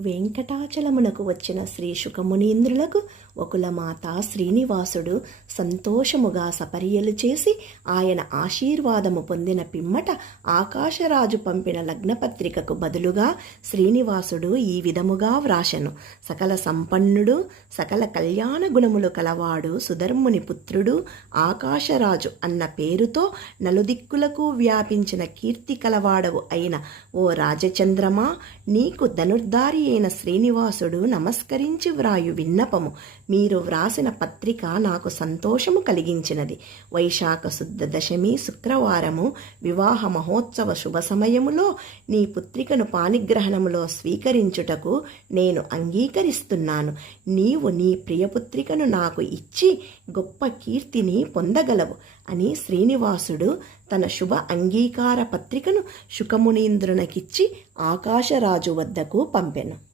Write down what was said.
వెంకటాచలమునకు వచ్చిన శ్రీ శుకమునీంద్రులకు వకులమాత శ్రీనివాసుడు సంతోషముగా సపర్యలు చేసి ఆయన ఆశీర్వాదము పొందిన పిమ్మట ఆకాశరాజు పంపిన లగ్నపత్రికకు బదులుగా శ్రీనివాసుడు ఈ విధముగా వ్రాసెను. సకల సంపన్నుడు, సకల కళ్యాణ గుణములు కలవాడు, సుధర్ముని పుత్రుడు, ఆకాశరాజు అన్న పేరుతో నలుదిక్కులకు వ్యాపించిన కీర్తి కలవాడవు అయిన ఓ రాజచంద్రమా, నీకు ధనుర్ధారి అయిన శ్రీనివాసుడు నమస్కరించి వ్రాయు విన్నపము. మీరు వ్రాసిన పత్రిక నాకు సంతోషము కలిగించినది. వైశాఖ శుద్ధ దశమి శుక్రవారము వివాహ మహోత్సవ శుభ సమయములో నీ పుత్రికను పాణిగ్రహణములో స్వీకరించుటకు నేను అంగీకరిస్తున్నాను. నీవు నీ ప్రియపుత్రికను నాకు ఇచ్చి గొప్ప కీర్తిని పొందగలవు అని శ్రీనివాసుడు తన శుభ అంగీకార పత్రికను శుకమునీంద్రునికిచ్చి ఆకాశరాజు వద్దకు పంపెను.